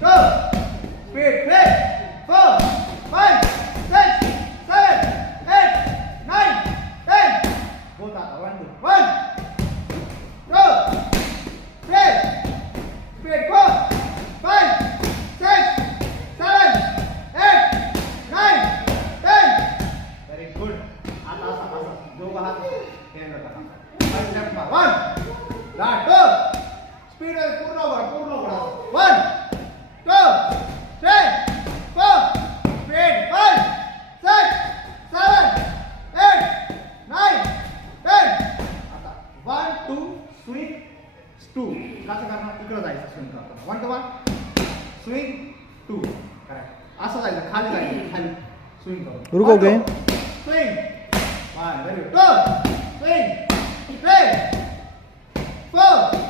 2 speed 3 4 5 6 7 8 9 10 both are 1 2 1 2 3 speed 4 5 6 7 8 9 10 very good आता असा दोघं हात केंद्र करा स्टेप मार 1 लाट 2 स्पीड पूर्ण वर 1 2 3 4 स्पीड 5 6 7 8 9 10 आता 1 2 स्विंग 2 कसं करणार इकडे जायचं स्विंग करताना 1 to 1 स्विंग 2 करेक्ट असं जायचं खाली जायचं खाली स्विंग करू रुकोगे स्विंग 1 very good 2 swing 3 4